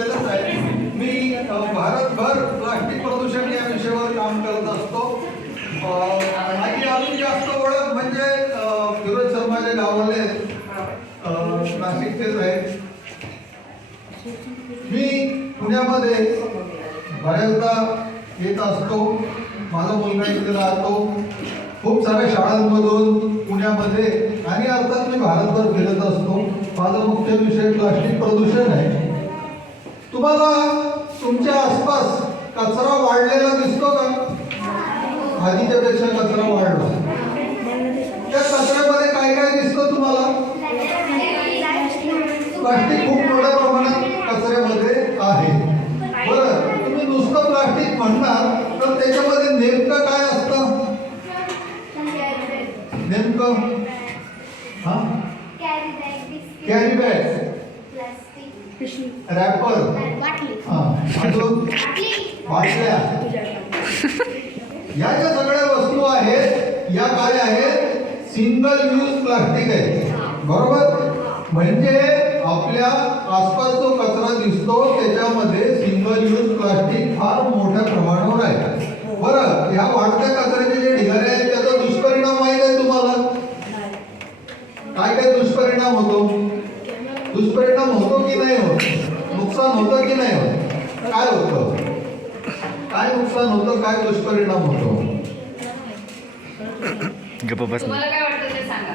समजलेलंच आहे. मी भारतभर प्लास्टिक प्रदूषण या विषयावर काम करत असतो. माझी अजून जास्त ओळख म्हणजे फिरोज शर्माचे गावाले नाशिकचेच आहेत. मी पुण्यामध्ये बऱ्याचदा येत असतो. माझा मुलगा इथे राहतो. खूप साऱ्या शाळांमधून पुण्यामध्ये आणि अर्थात मी भारतभर फिरत असतो. माझा मुख्य विषय प्लास्टिक प्रदूषण आहे. तुम्हाला तुमच्या आसपास कचरा वाढलेला दिसतो का? आधीच्या पेक्षा कचरा वाढला. त्या कचऱ्यामध्ये काय काय दिसतं तुम्हाला? प्लास्टिक खूप मोठ्या प्रमाणात कचऱ्यामध्ये आहे. बरं, तुम्ही नुसतं प्लास्टिक म्हणणार तर त्याच्यामध्ये नेमकं काय असतं? नेमकं कॅरी बॅग, रॅपर, अजून बाटल्या, या ज्या सगळ्या वस्तू आहेत या काय आहेत? सिंगल यूज प्लास्टिक आहे. बरोबर? म्हणजे आपल्या आसपास जो कचरा दिसतो त्याच्यामध्ये सिंगल यूज प्लास्टिक फार मोठ्या प्रमाणावर आहे. बरं, ह्या वाढत्या कचऱ्याचे जे ढिगारे आहेत त्याचा दुष्परिणाम माहित आहे तुम्हाला? काय काय दुष्परिणाम होतो? दुष्परिणाम होतो की नाही होत? नुकसान होतं की नाही होत? काय होतं? काय नुकसान होतं? काय दुष्परिणाम होतो? तुम्हाला काय वाटतं ते सांगा.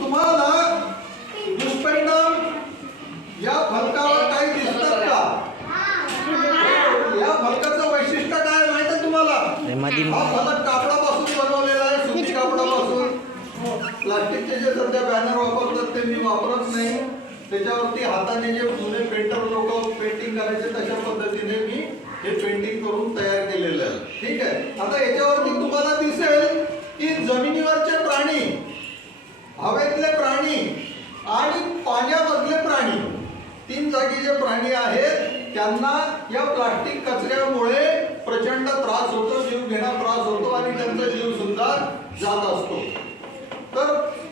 तुम्हाला दुष्परिणाम या फलकावर काही दिसतात का? या फलकाचं वैशिष्ट्य काय माहिती आहे तुम्हाला? हा फलक कापडापासून बनवलेला आहे, सुती कापडापासून. प्लास्टिकचे जे सध्या बॅनर वापरतात ते मी वापरत नाही. त्याच्यावरती हाताने जे जुने पेंटर लोक पेंटिंग करायचे तशा पद्धतीने मी हे पेंटिंग करून तयार केलेलं आहे. ठीक आहे. आता याच्यावरती तुम्हाला दिसेल की जमिनीवरचे प्राणी, हवेतले प्राणी आणि पाण्यामधले प्राणी, तीन जागी जे प्राणी आहेत त्यांना या प्लास्टिक कचऱ्यामुळे प्रचंड त्रास होतो, जीव घेणा त्रास होतो आणि त्यांचा जीव सुद्धा जात असतो. तर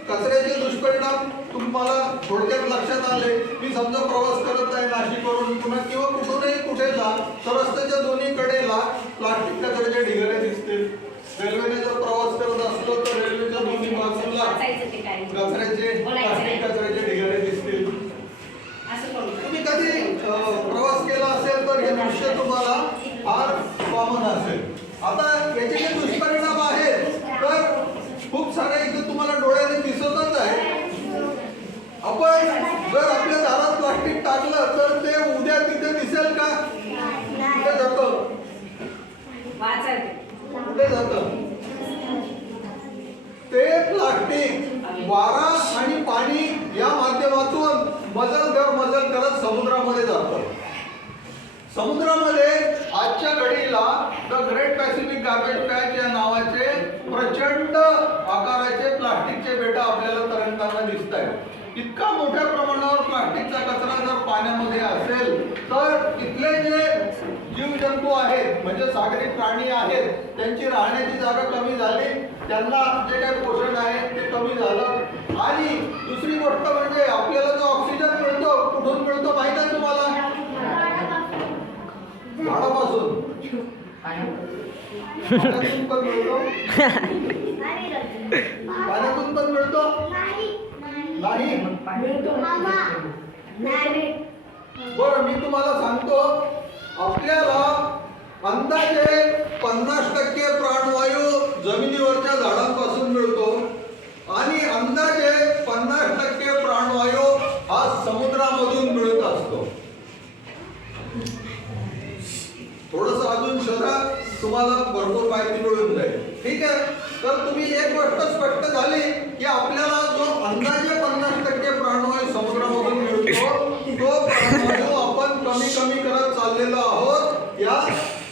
कचऱ्याचे दुष्परिणाम तुम्हाला थोडक्यात लक्षात आले. मी समजा प्रवास करत आहे नाशिकवरून पुन्हा किंवा कुठूनही कुठे जा तर रस्त्याच्या दोन्ही कडेला प्लास्टिक कचऱ्याचे ढिगारे दिसतील. रेल्वेने जर प्रवास करत असलो तर रेल्वेच्या दोन्ही बाजूला कचऱ्याचे प्लास्टिक कचऱ्याचे ढिगारे दिसतील. तुम्ही कधी प्रवास केला असेल तर हे दृश्य तुम्हाला फार कॉमन असेल. आता याचे जे दुष्परिणाम आहेत तर खूप सारे इथे तुम्हाला डोळ्याने दिसतच आहे. आपण जर आपल्या दारात प्लास्टिक टाकलं तर ते उद्या तिथे दिसेल का? कुठे जातं? कुठे जातं? ते प्लास्टिक वारा आणि पाणी या माध्यमातून मजल करत समुद्रामध्ये जातं. समुद्रामध्ये आजच्या घडीला the great Pacific garbage patch या नावाचे प्रचंड आकाराचे प्लास्टिकचे बेटा आपल्याला तरंगताना दिसत आहेत. इतका मोठ्या प्रमाणावर प्लास्टिकचा कचरा जर पाण्यामध्ये असेल तर इथले जे जीवजंतू आहेत म्हणजे सागरी प्राणी आहेत त्यांची राहण्याची जागा कमी झाली, त्यांना जे काही पोषण आहे ते कमी झालं. आणि दुसरी गोष्ट म्हणजे आपल्याला जो ऑक्सिजन मिळतो कुठून मिळतो माहित आहे तुम्हाला? झाडापासून. पाण्यातून पण मिळतो, पाण्यातून पण मिळतो नाही. बरं, मी तुम्हाला सांगतो आपल्याला अंदाजे 50% प्राणवायू जमिनीवरच्या झाडांपासून मिळतो आणि अंदाजे 50% प्राणवायू हा समुद्रामधून मिळत असतो. थोडस अजून शोधा, तुम्हाला भरपूर माहिती मिळून जाईल. ठीक आहे. तर तुम्ही एक गोष्ट स्पष्ट झाली की आपल्याला जो अंदाजे 50% प्राणवायू समुद्रामधून मिळतो तो प्राणवायू आपण कमी करत चाललेलो आहोत या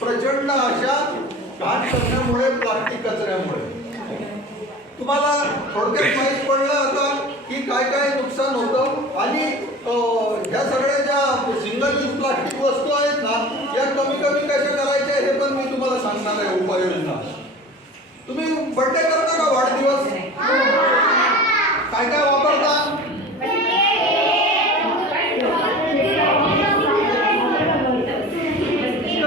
प्रचंड अशा घाण करण्यामुळे, प्लास्टिक कचऱ्यामुळे. तुम्हाला थोडक्यात माहित पडलं आता की काय काय नुकसान होतं आणि ह्या सगळ्या ज्या सिंगल यूज प्लास्टिक वस्तू आहेत ना या कमी कमी कशा करायच्या हे पण मी तुम्हाला सांगणार आहे उपाययोजना. तुम्ही बर्थडे करता का वाढदिवस? काय काय वापरता?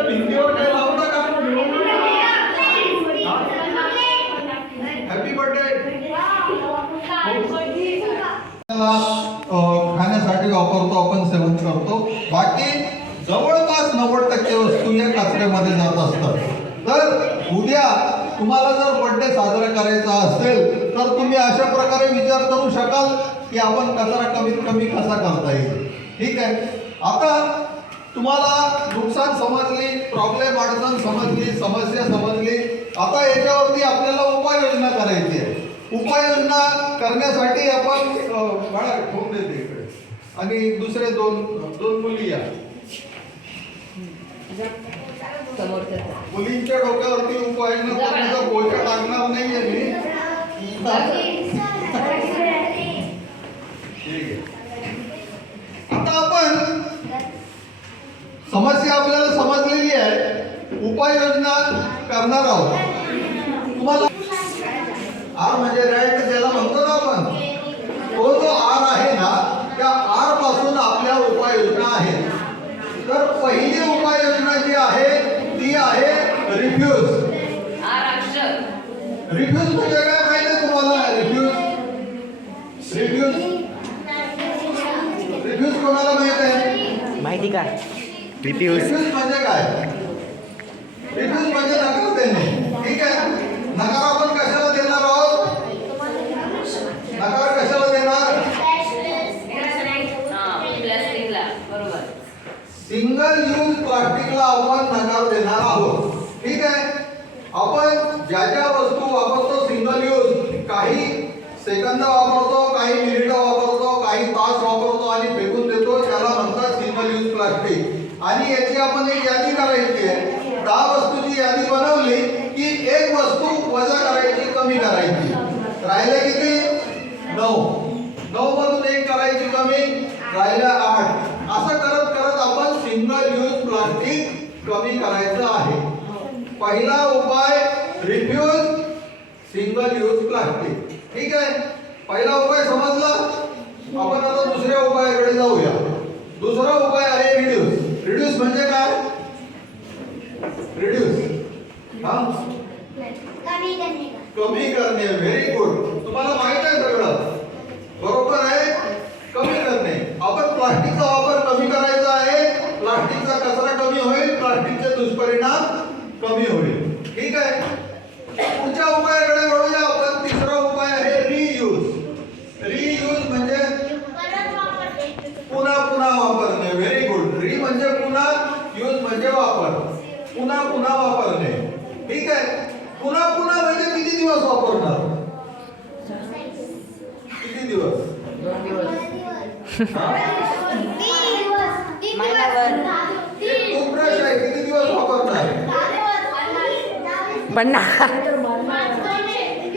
भिंतीवर काय लावता का? Happy birthday. खाण्यासाठी वापरतो आपण, सेवन करतो. बाकी जवळपास 90% वस्तू या कचऱ्यामध्ये जात असतात. तर उद्या तुम्हाला जर बर्थडे साजरा करायचा असेल तर तुम्ही अशा प्रकारे विचार करू शकाल की आपण कचरा कमीत कमी कसा करता येईल. ठीक आहे. आता तुम्हाला नुकसान समजली, प्रॉब्लेम अडचण समजली, समस्या समजली. आता याच्यावरती आपल्याला उपाययोजना करायची आहे. उपाययोजना करण्यासाठी आपण बाळा ठेवून देते इकडे आणि दुसरे दोन मुली या. मुलींच्या डोक्यावरती उपाययोजना करण्याचा बोजा टाकणार नाहीये मी. आता आपण समस्या आपल्याला समजलेली आहे, उपाययोजना करणार आहोत. तुम्हाला आर म्हणजे रॅट ज्याला म्हणतो ना आपण, तो जो आर आहे ना त्या आर पासून आपल्या उपाययोजना आहेत. तर पहिली उपाययोजना जी आहे ती आहे रिफ्यूज. रिफ्यूज म्हणजे काय माहिती आहे तुम्हाला? रिफ्यूज कोणाला माहित आहे? माहिती का? रिफ्यूज म्हणजे काय? रिफ्यूज म्हणजे नकार देणे. ठीक आहे. नकार आपण कशाला देणार आहोत? नकार कशाला देणार? सिंगल यूज प्लास्टिकला आपण नकार देणार आहोत. ठीक आहे. आपण ज्या ज्या वस्तू वापरतो सिंगल यूज, काही सेकंद वापरतो, काही मिनिटं वापरतो, काही तास वापरतो आणि फेकून देतो, त्याला म्हणतात सिंगल यूज प्लास्टिक. आणि याची आपण एक यादी करायची आहे. 10 वस्तूची यादी बनवली की एक वस्तू वजा करायची, कमी करायची. राहिले किती? 9 मधून एक करायची कमी, राहिल्या 8. असं करत करत आपण सिंगल यूज प्लास्टिक कमी करायचं आहे. पहिला उपाय रिफ्यूज, सिंगल यूज प्लास्टिक. ठीक आहे. पहिला उपाय समजला. आपण आता दुसऱ्या उपायाकडे जाऊया. दुसरा उपाय आहे रिड्यूस. रिड्यूस म्हणजे काय? रिड्यूस कमी करणे. Very good. तुम्हाला माहित आहे सगळं बरोबर आहे. कमी करणे. आपण प्लास्टिकचा वापर कमी करायचा आहे. प्लास्टिकचा कचरा कमी होईल, प्लास्टिकचे दुष्परिणाम कमी होईल. ठीक आहे. पुढच्या उपायाकडे वळूया आपण. तिसरा उपाय आहे रियूज. रियूज म्हणजे पुन्हा पुन्हा वापरणे. Very good. री म्हणजे पुन्हा, यूज म्हणजे वापर. पुन्हा पुन्हा वापरणे. ठीक आहे. पुन्हा पुन्हा म्हणजे किती दिवस वापरणार? किती दिवस? 2 दिवस. टूथब्रश आहे, किती दिवस वापरणार?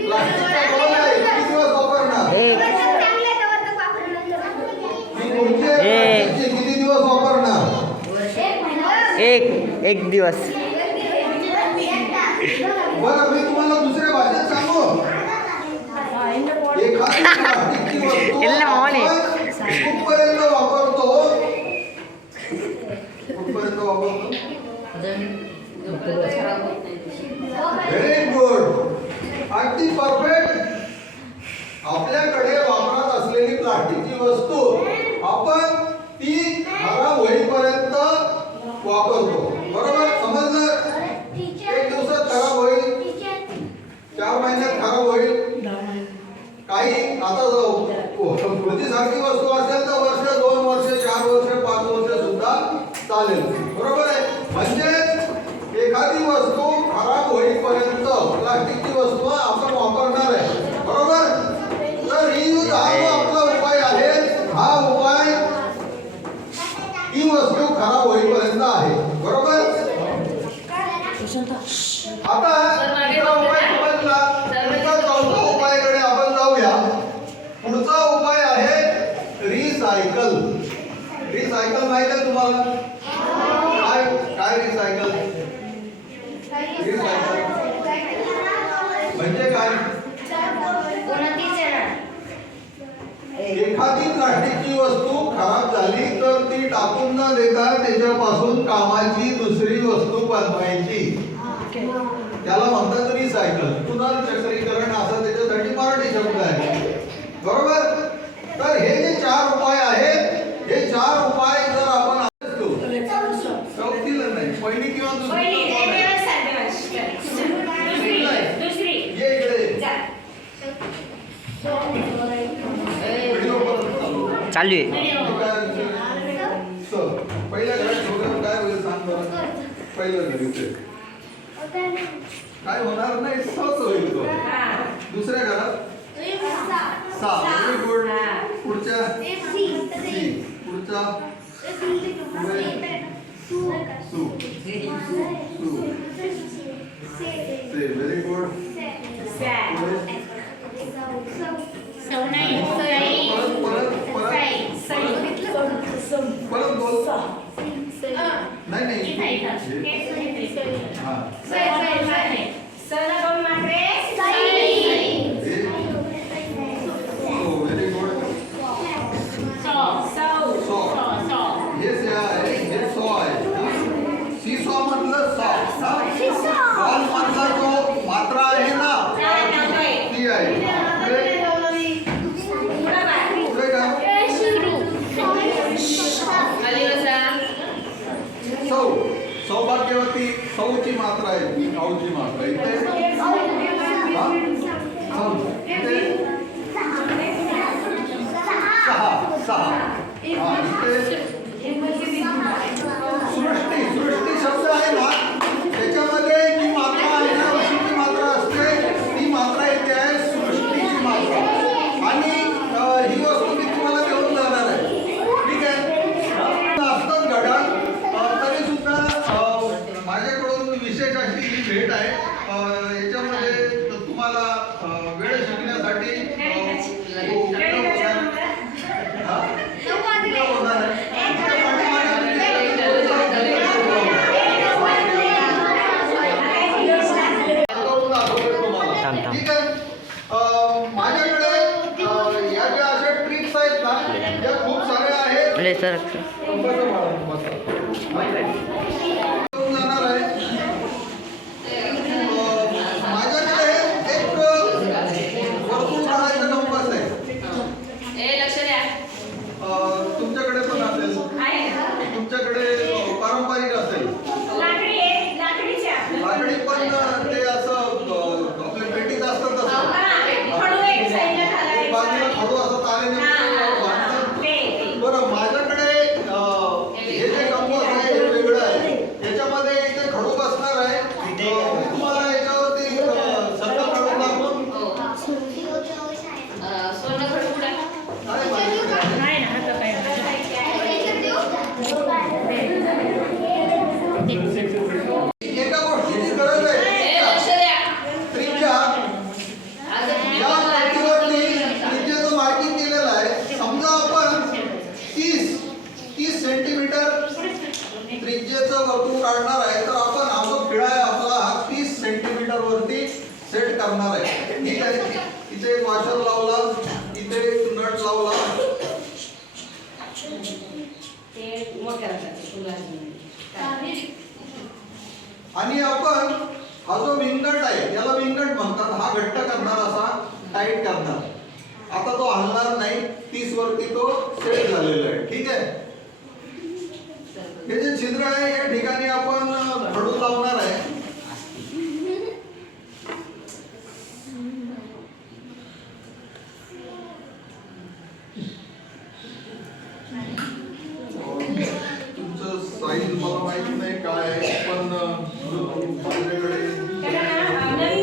प्लास्टिकचा बॉल आहे, किती दिवस वापरणार? ही खुर्ची आहे, प्लास्टिकची, किती दिवस वापरणार? एक दिवस. बरं मी तुम्हाला दुसऱ्या भाषेत सांगू. एखादी प्लास्टिकची वस्तू कुठपर्यंत वापरतो? Very good. अगदी परफेक्ट. आपल्याकडे वापरात असलेली प्लास्टिकची वस्तू आपण ती खराब होईपर्यंत वापरतो. बरोबर समजलं? 1 दिवसात खराब होईल, 4 महिन्यात खराब होईल. काही आता पृथ्वीसारखी वस्तू असेल तर वर्ष, 2 वर्ष, 4 वर्ष, 5 वर्ष सुद्धा चालेल. बरोबर आहे. म्हणजे एखादी वस्तू खराब होईपर्यंत प्लास्टिकची वस्तू आपण वापरणार आहे. बरोबर. तर रियूज हा जो आपला उपाय आहे, हा उपाय ही वस्तू खराब होईपर्यंत आहे. बरोबर. आता तिसरा उपाय समजला. पुढचा चौथा उपायाकडे आपण जाऊया. पुढचा उपाय सायकल माहित आहे तुम्हाला? काय काय रिसायकल? म्हणजे काय? एखादी प्लास्टिकची वस्तू खराब झाली तर ती टाकून न देता त्याच्यापासून कामाची दुसरी वस्तू बनवायची, त्याला म्हणतात रिसायकल. पुनर्चक्रीकरण असा त्याच्यासाठी मराठी शब्द आहे, बरोबर? तर हे जे 4 उपाय आहेत, हे 4 उपाय जर आपण चौथीला नाही, पहिली किंवा दुसरी ये इकडे चालू आहे. पहिल्या घरात ठेवल्यावर काय होईल सांग बरं? पहिल्या घरी काय होणार नाही, सहज होईल तो. दुसऱ्या घरात 6. Very good. पुढच्या पुढचा व्हेरी गुड. परत बोल. नाही नाही व्हेरी गुड. हे सॉ आहे. सीसॉ म्हटलं बॉल मधला जो मात्रा आहे ना ती आहे. सौभाग्यवती सौची मात्रा आहे, सौची मात्रा इथे सृष्टी शब्द आहे ना, त्याच्यामध्ये जी मात्रा आहे ना, वशीची मात्रा असते, ती मात्रा येते आहे सृष्टीची मात्रा. आणि ही वस्तू मी तुम्हाला देऊन जाणार आहे, ठीक आहे? असतात घड्याळ, तरी सुद्धा माझ्याकडून विशेष अशी ही भेट आहे. याच्यामध्ये तुम्हाला वेळ शिकण्यासाठी ठीक आहे. माझ्याकडे या ज्या अशा ट्रिक्स आहेत ना, या खूप साऱ्या आहेत. जाणार आहे. माझ्याकडे एक वर्तुळ काढायचा कंपास आहे. तुमच्याकडे पण असेल, तुमच्याकडे पारंपरिक असेल. लाकडी पण ते असं आपल्या पेटीत असतं तसं बाजूला खडू असं तारेने बांधतात. बरं, माझ्याकडे हे जे कंपास आहे हे वेगळं आहे. याच्यामध्ये इथे खडू बसणार आहे. तुम्हाला याच्यावरती सगळं खडू दाखवून एका गोष्टीची गरज आहे. त्रिज्या या पेटीवरती त्रिज्येचं मार्किंग केलेलं आहे. समजा आपण 30 सेंटीमीटर त्रिज्येचं वर्तुळ काढणार आहे, तर आपण हा जो खिळा आहे आपला हा 30 सेंटीमीटर वरती सेट करणार आहे, ठीक आहे? इथे एक वॉशर लावला, इथे एक नट लावला. आणि आपण हा जो विंगनट आहे याला विंगनट म्हणतात. हा घट्ट करणार, असा टाईट करणार. आता तो हलणार नाही, 30 वरती तो सेट झालेला आहे, ठीक आहे? हे जे छिद्र आहे या ठिकाणी आपण खडू लावणार आहे. तुमचं साईज मला माहिती नाही काय आहे, पण माझ्याकडे नाही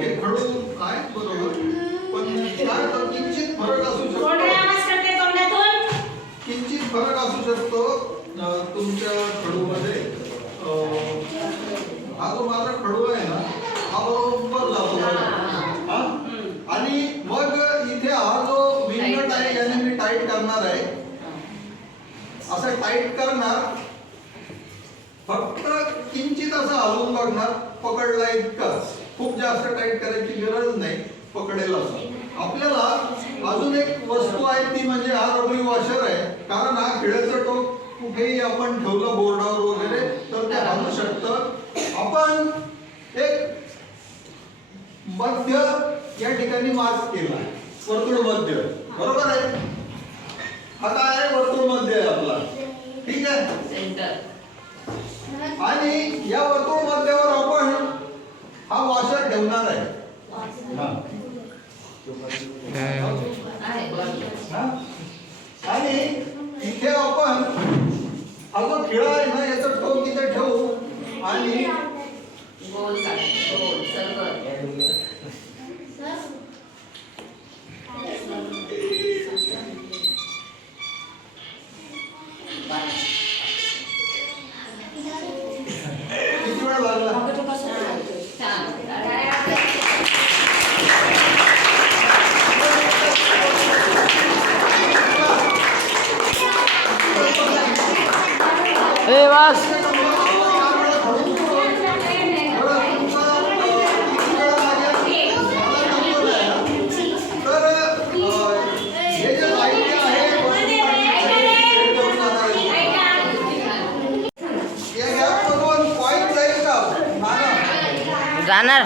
हे खडू आहे बरोबर, पण काय तर किंचित फरक असू शकतो. किंचित फरक असू शकतो. फक्त किंचित असं हलवून बघणार, पकडला इतकाच, खूप जास्त टाईट करायची गरज नाही, पकडेल असं. आपल्याला अजून एक वस्तू आहे ती म्हणजे हा रबरी वॉशर आहे, कारण हा खिळ्याचं टोक कुठेही आपण ठेवलं बोर्डावर वगैरे तर ते हलू शकतं. आपण एक मध्य या ठिकाणी मार्क केला, वर्तुळ मध्य, बरोबर आहे. हा काय आहे, वर्तुळ मध्य आहे आपला, ठीक आहे. सेंटर. आणि या वर्तुळ मध्यावर आपण हा वॉशर ठेवणार आहे. आणि इथे आपण हा जो खिळा आहे ना याचा टोक इथे ठेवू आणि गोल काढायचं, गोल सर्कल. किती वेळ लागला? छान. ए बस जाणार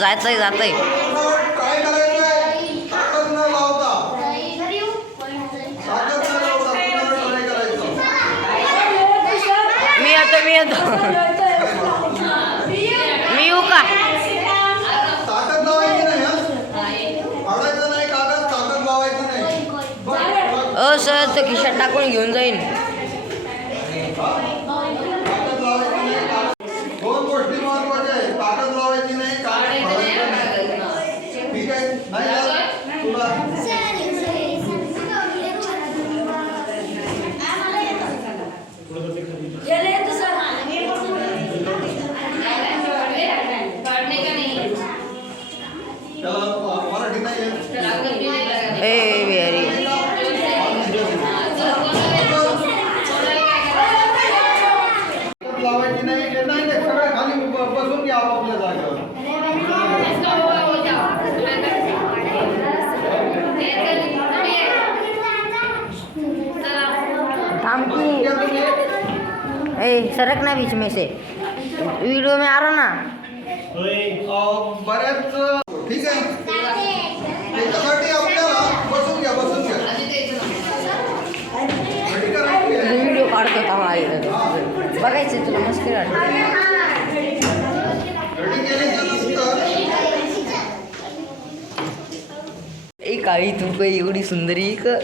जायचंय जातंय काय करायचंय, ताकद न लावता, ताकद न लावता ट्राय करायचं. मी येतो मी येऊ का? ताकद लावायची नाही, फाडायचं नाही कागद, ताकद लावायची नाही. अ सर तो खिशात टाकून घेऊन जाईन. ताकद लावायची नाही, दोन गोष्टी महत्वाच्या आहेत, ताकद लावायची नाही, कागद फाडायचं नाही. ठीक आहे, नाही झालं तुला त्याला मराठी नाही येत. ए वेरी लावायची नाही, ते नाही ते सगळं खाली बसून घ्या आपापल्या जागेवर. थांब की ए सरक ना बीच में से, वीडियो में आ रहा ना. बऱ्याच ठीक आहे, त्याच्यासाठी आपल्याला बसून घ्या व्हिडिओ काढतो थांबा, बघायचं तुला मस्त वाटतं. रेडी केल्याच्यानंतर ए काळी तू काही एवढी सुंदरी का?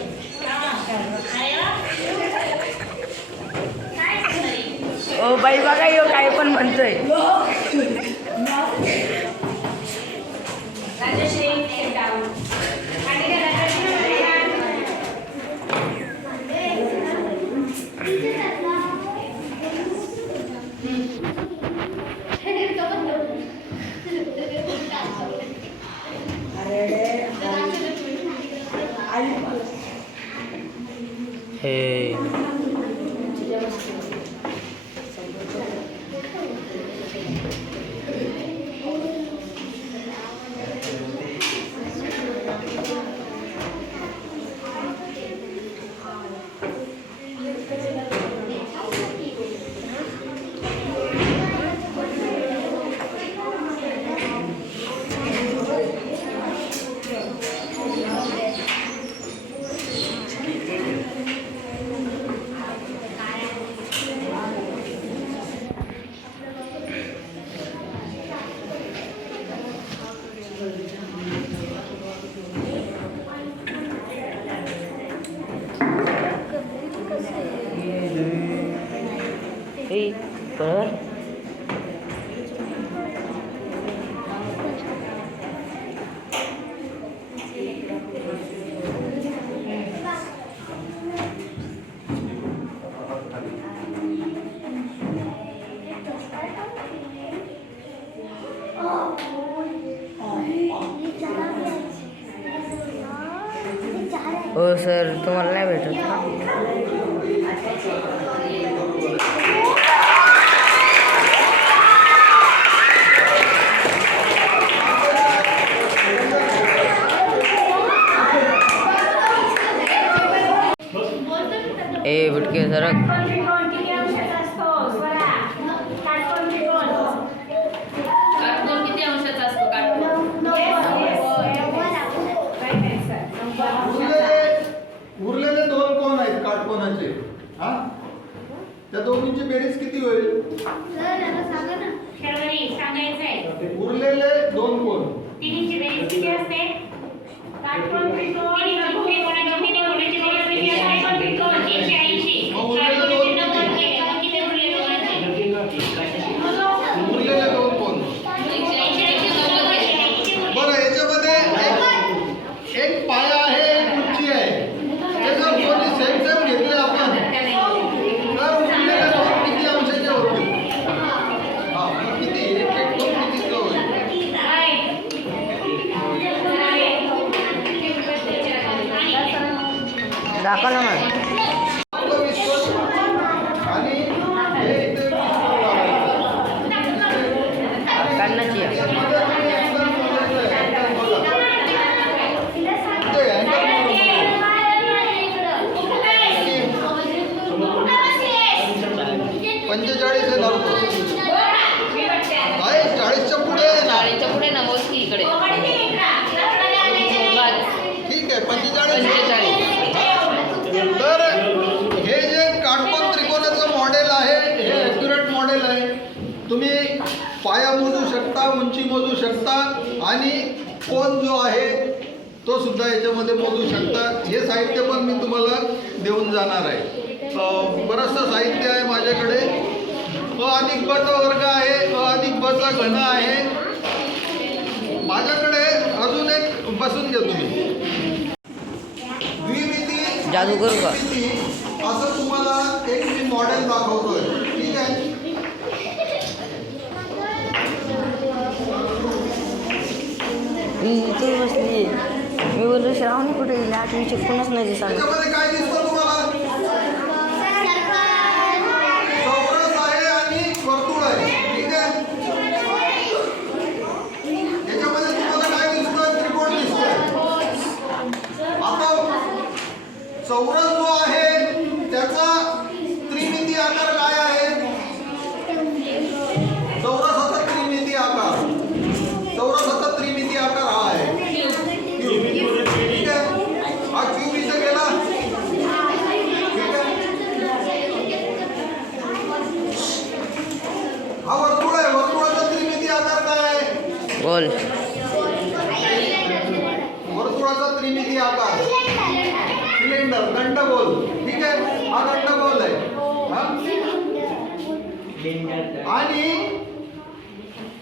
ओ बाई बघा यो काय पण म्हणतोय. हे पर हो सर तुम्हाला नाही भेटत ना. दोन्हीची बेरीज किती होईल? शर्वरी सांगायचंय. उरलेले 2 कोण? तिन्हीची बेरीज किती असते? काटकोन त्रिकोण, लघुकोन आणि दोन्ही कोणाची बेरीज किती असते? काटकोन त्रिकोण 180. काटकोनाचे 90 केले. मग किती उरले दोघांचे? उरलेले 2 कोण? 180 बरं, याच्यामध्ये एक पाया आहे, एक उंची आहे. ते जर दोन्ही सेम सेम घेतले आपण तर उरलेले 2 किती अंशाचे होतील? हा, मग किती? एक कोण कितीचं होईल? दाखव ना मला. आपलं विश्व आणि हे इथे विश्व लावायचं. काढण्याची आहे. याच्यामध्ये तुम्ही एकदम बोलायचं आहे. एकदम बोला. ते अँगल बरोबर. 45 हे धरतो. आहे 40च्या पुढे आहे ना? चाळीच्या पुढे ना मोजकी इकडे ठीक आहे 45. तर हे जे काटकोन त्रिकोणाचं मॉडेल आहे हे ॲक्युरेट मॉडेल आहे. तुम्ही पाया मोजू शकता, उंची मोजू शकता आणि कोन जो आहे तो सुद्धा याच्यामध्ये मोजू शकता. हे साहित्य पण मी तुम्हाला देऊन जाणार आहे. बरंचसं साहित्य आहे माझ्याकडे. अ अधिक ब चा वर्ग आहे, अ अधिक ब चा घन आहे माझ्याकडे. अजून एक बसून घ्या तुम्ही. द्विमिती जादू करू का? त्रिमिती असं तुम्हाला एक मी मॉडेल दाखवतोय. ठीक आहे. तू बसली. मी बोललो श्रावणी कुठे गेली? आठवीची कोणच नाही दिसत. त्याच्यामध्ये काय दिसतं तुम्हाला? चौरस आहे आणि वर्तुळ आहे. ठीक आहे. याच्यामध्ये तुम्हाला काय दिसतोय? त्रिकोण दिसतोय. आता चौरस जो आहे त्याचा त्रिमिती आकार काय आहे? चौरसाचा त्रिमिती आकार. चौरसाचा त्रिमिती आकार हा आहे. क्यूब. ठीक आहे. हा क्यूब इथे गेला. ठीक आहे. हा वर्तुळ आहे. वर्तुळाचा त्रिमिती आकार काय आहे? बोल. वर्तुळाचा त्रिमिती आकार सिलेंडर, दंडगोल. ठीक आहे. हा दंडगोल आहे. हा? आणि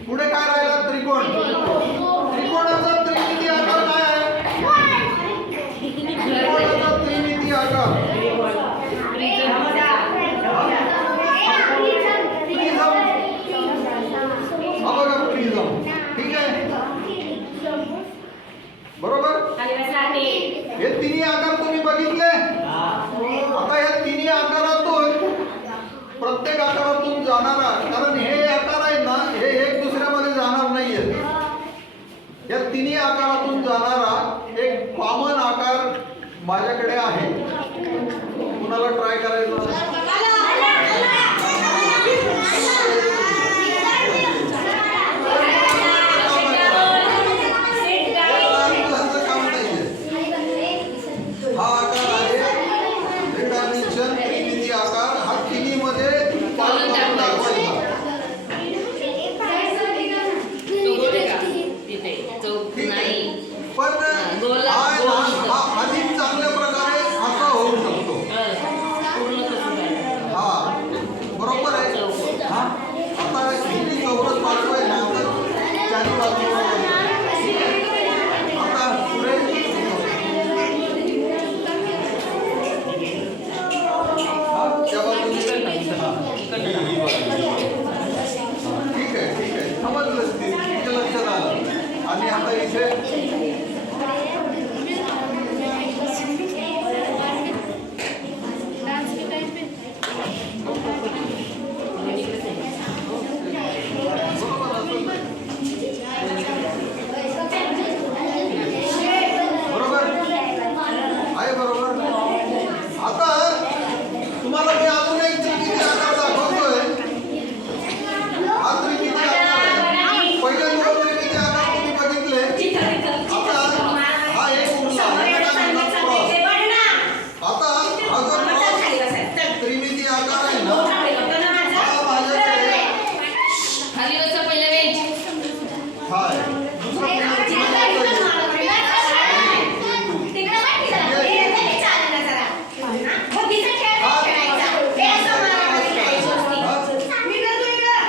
पुढे काय राहिला? त्रिकोण. त्रिकोणाचा त्रिमिती आकार काय आहे? त्रिकोणाचा त्रिमिती आकार प्रिझम. हा बघा प्रिझम. ठीक आहे. बरोबर. हे तिन्ही आकार तुम्ही बघितले. आता या तिन्ही आकारातून प्रत्येक आकारातून जाणारा, कारण हे आकार आहेत ना हे एक दुसऱ्यामध्ये जाणार नाहीये.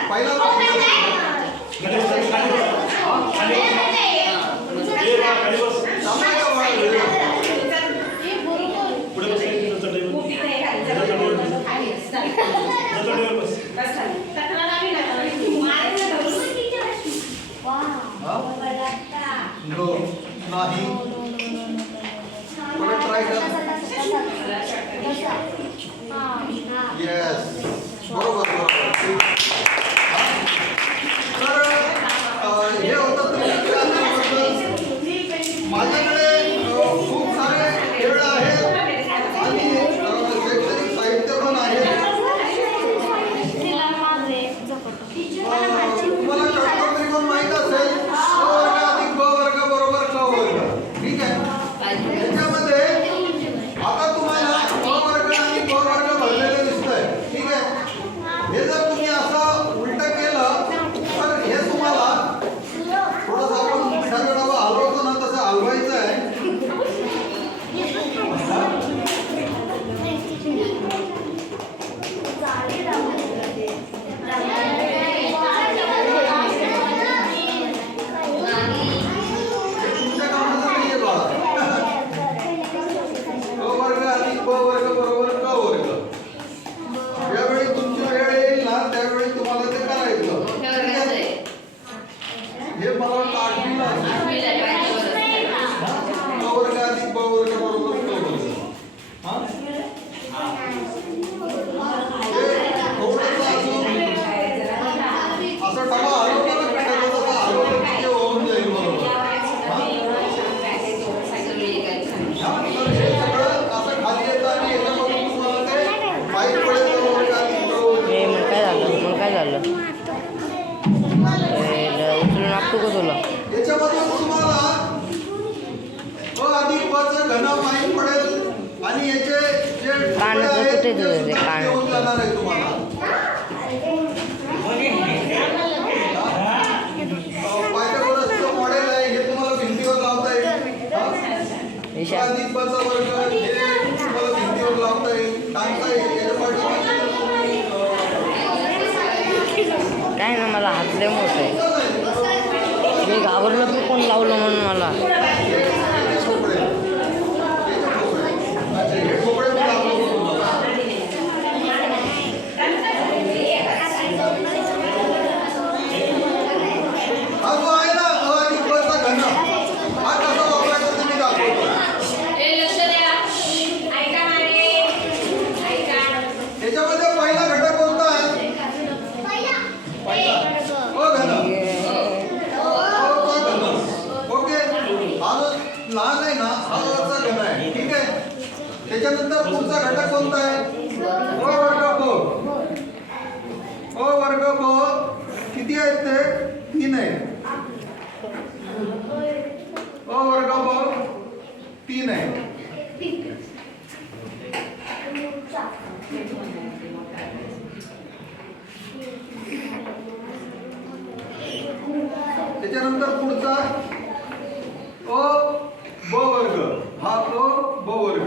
पहिला नो नाही परत ट्राय कर येस बरोबर तर हे होतं माझ्याकडे खूप सारे खेळ आहेत आणि शैक्षणिक साहित्य पण आहे तुम्हाला शॉर्टकट तरी पण माहित असेल अधिक ब वर्ग बरोबर क वर्ग ठीक आहे त्याच्यामध्ये आता तुम्हाला ब वर्ग आणि ब वर्ग भरलेले दिसतंय ठीक आहे हे जर तुम्ही असं उलट केलं तर हे तुम्हाला थोडंसं आपण पिठाचा डबा हलवतो ना तसं हलवायचं आहे तुमच्या कामाचं नाहीये बाळा क वर्ग अधिक ब वर्ग बरोबर क वर्ग ज्यावेळी तुमची वेळ येईल ना त्यावेळी तुम्हाला ते करायचं हे मला वाटतं आठवीला असेल. क वर्ग अधिक ब वर्ग बरोबर क वर्ग हा? हे थोडंसं असं डबा हलवतो ना पिठाचा तसा हलवलं की ते होऊन जाईल बरोबर हा? तर हे सगळं असं खाली येतं आणि याच्यामधून तुम्हाला ते माहीत पडेल क वर्ग अधिक ब वर्ग मग काय झालं उचलून आपतो का तुला याच्यामधून तुम्हाला ब अधिक ब चं घन माहीत पडेल आणि याचे जे कानाचं तुकडे आहेत कुठे ते दिलं ते सुद्धा कानाचं? येऊन जाणार आहे तुम्हाला पायथागोरसचं मॉडेल आहे हे तुम्हाला भिंतीवर लावता येईल हा? ब अधिक ब चा वर्ग हे तुम्हाला भिंतीवर लावता येईल टाकता येईल याच्या पाठीमागे काय ना मला हात लय मोठं आहे मी घाबरलो की कोण लावलं म्हणून मला हे ठोकळे मी लावतो तुम्हाला हा जो आहे ना अ अधिक ब चा घन हा कसा वापरायचा ते मी दाखवतो याच्यामध्ये पहिला घटक कोणता आहे अ घन ओके हा जो लहान आहे ना हा अ चा घन आहे ठीक आहे त्याच्यानंतर पुढचा घटक कोणता आहे अ वर्ग ब किती आहेत ते 3 आहेत अ वर्ग ब 3 आहे त्याच्यानंतर पुढचा अ ब वर्ग हा अ ब वर्ग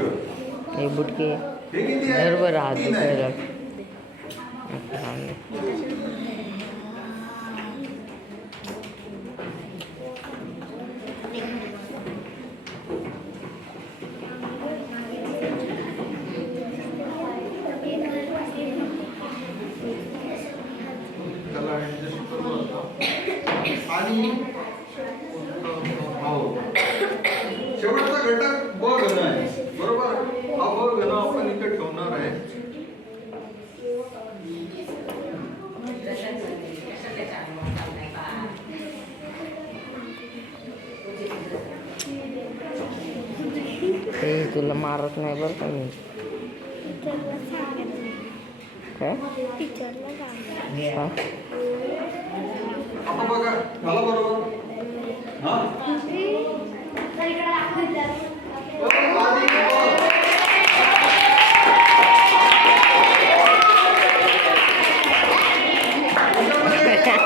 हे बुटके हे किती आहे बरोबर हात 3 आहे दुखायला त्याला adjust करू आता. आणि हो शेवटचा घटक ब घन आहे बरोबर हा ब घन आपण इथे ठेवणार आहे ते तुला मारत नाही बरं का मी काय हा? आता बघा मला बरोबर हा आधी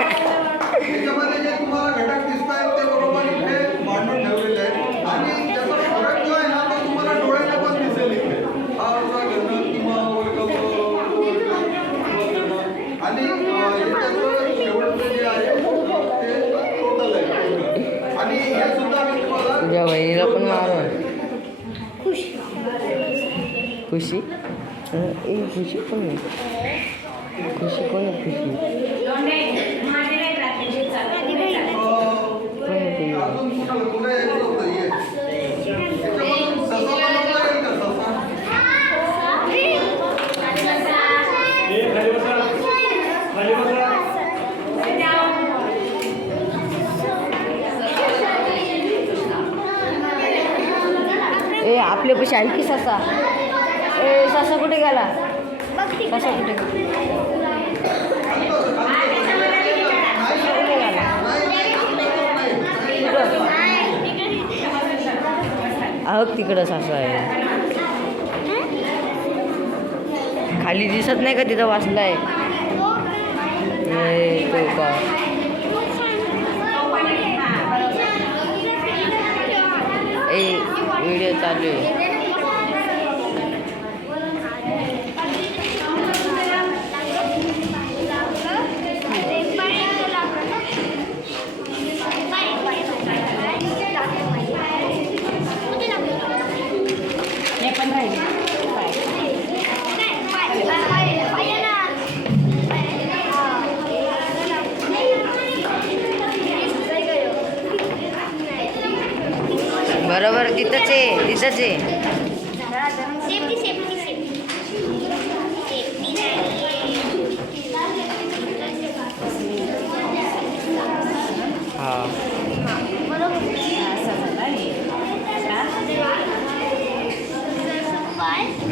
याच्यामध्ये जे तुम्हाला घटक दिसत आहेत ते बरोबर इथे मांडून ठेवलेले आहेत आणि त्याचा फरक जो आहे ना तो तुम्हाला डोळ्याने पण दिसेल इथे हा असा घन किंवा वर्ग आणि याच्यात वहिनीला पण मारो. खुशी ए खुशी कोण आहे? खुशी कोण आहे? खुशी कोण आहे ती? अजून कुठे यायचं होतं ये. त्याच्यामधून ससा बनवता येईल का ससा? ए आपल्या पैसे आहे की ससा? ए ससा कुठे गेला? ससा कुठे अहो तिकडं ससा आहे. खाली दिसत नाही का तिथं वाचलाय? तो का ए व्हिडिओ चालू आहे. बरोबर तिथंच आहे तिथंच आहे. हा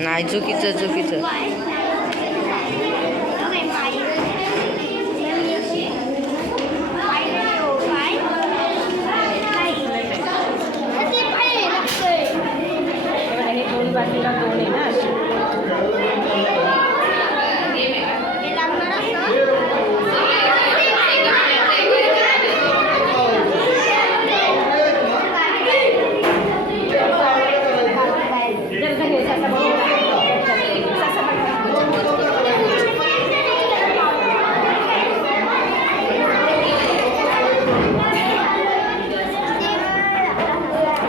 नाही चुकीचं चुकीचं.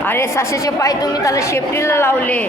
अरे सशाचे पाय तुम्ही त्याला शेपटीला लावले.